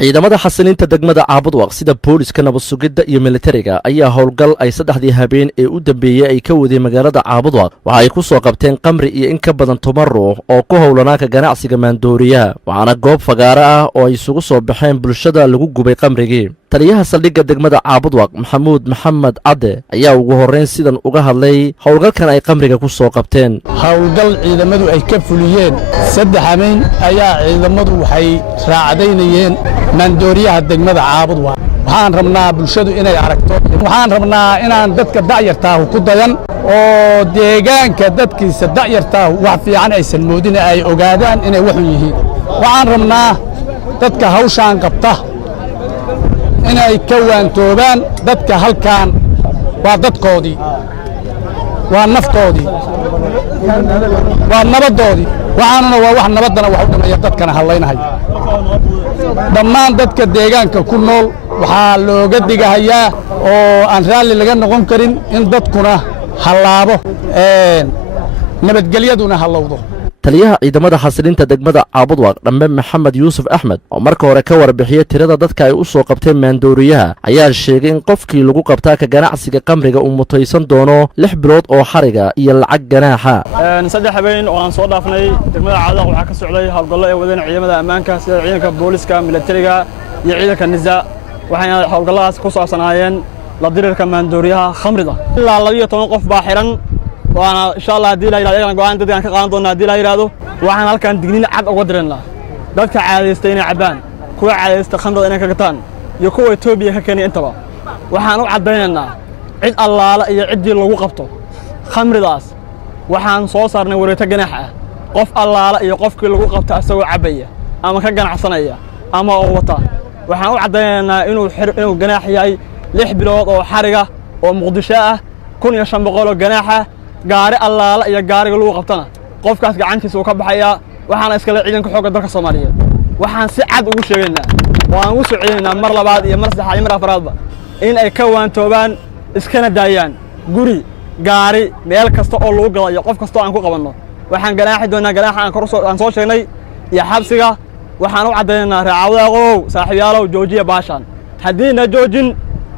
ciidamada xasilinta degmada Caabudwaaq sida booliska nabad sugidda iyo militariga ayaa howlgal ay saddexdii habeen ee u dambeeyay ay ka wadeen magaalada Caabudwaaq waxa ay ku soo qabteen qamri iyo in ka badan 10 ruux oo ku howlanaanka ganacsiga maandooriyaha waxaana goob fagaara ah oo ay isugu soo baxeen bulshada lagu gubay qamrigii taliyaha saldhigga degmada Caabudwaaq Maxamuud Maxamed Cadde ayaa ugu horeyn sidan uga hadlay howlgalkan ay qamriga ku soo qabteen howlgal ciidamadu ay ka fuliyeen saddex habeen ayaa ciidamadu waxay raacdaynayeen maandooriyaha degmada Caabudwaaq waxaan rabnaa bulshadu inay aragto waxaan rabnaa inaan dadka da'yartaa ku dayan oo deegaanka dadkiisa da'yartaa wax fiican aysan moodin ay ogaadaan inay wax yihiin waxaan rabnaa dadka hawshan qabta inay ka waantoobaan dadka halkaan waa dadkoodii waa naftoodii waa nabadoodii waxaanuna waa wax nabadana wax u dhameeya dadkana hallaynahay dhammaan dadka deegaanka ku nool waxaa looga digahayaa oo aan raalli laga noqon karin in dadkuna hallaabo nabadgelyaduna hallowdo taliyaha ciidamada xasilinta degmada Caabudwaaq Dhambe Maxamed Yuusuf Axmed oo marka hore ka warbixiyay tirada dadka ay u soo qabteen maandooriyaha ayaa sheegay in qofkii lagu qabtaa ka ganacsiga qamriga uu mutaysan doono 6 bilood oo xariga iyo lacag ganaaxa saddex habeen oo aan soo dhaafnay degmada Caabudwaaq waxa ka socday howlgallo ay wadeen ciidamada ammaanka sida ciidanka booliska militariga iyo ciidanka NISA waxayna howlgalladaas ku saabsanaayeen la dirirka maandooriyaha khamrida ilaa 12 qof baa xiran وانا ان شاء الله دي لا يراado go'aan dadkan ka qaadan doona dii la yiraahdo waxaan halkan digniin cad uga direynaa dadka caadeysta inay cabaan kuwa caadeysta khamrada inay ka gataan iyo kuwa Itoobiya ka keenay intaba waxaan u cadeynaynaa cid allaala iyo cidii lagu qabto khamridaas waxaan soo saarnay wareeta ganaax ah qof allaala iyo qofkii lagu qabto asagoo cabaya ama ka ganacsanaya ama oo wata waxaan u cadeynaynaa inuu ganaax yahay 6 bilood oo xariga oo Muqdisho ah 1500 oo ganaaxa gaari allaala iyo gaariga lagu qabtana qofkaas gacantiisa uu ka baxaya waxaana iskala ciidanka xoogga dalka Soomaaliyeed waxaan si cad ugu sheegaynaa waan ugu soo celinaa mar labaad iyo mar saddexaad iyo mar afraadba in ay ka waantoobaan iskana daayaan guri gaari meel kasta oo lagu galayo qof kasta oo aan ku qabanno waxaan ganaaxi doonaa ganaaxa aan soo sheegnay iyo xabsiga waxaan u cadeynaynaa Caabudwaaqow saaxiibayaalow joojiya baashan haddii na joojin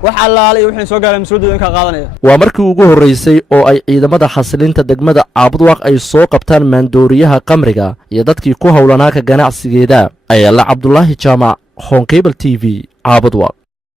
waxa allaala iyo wixii soo gaaray mas'uuliyadda ka qaadanaya waa markii ugu horeysay oo ay ciidamada xasilinta degmada Caabudwaaq ay soo qabtaan maandooriyaha qamriga iyo dadkii ku howlanaanka ganacsigeeda Ayala Cabdullaahi Jaamac Honkable TV Caabudwaaq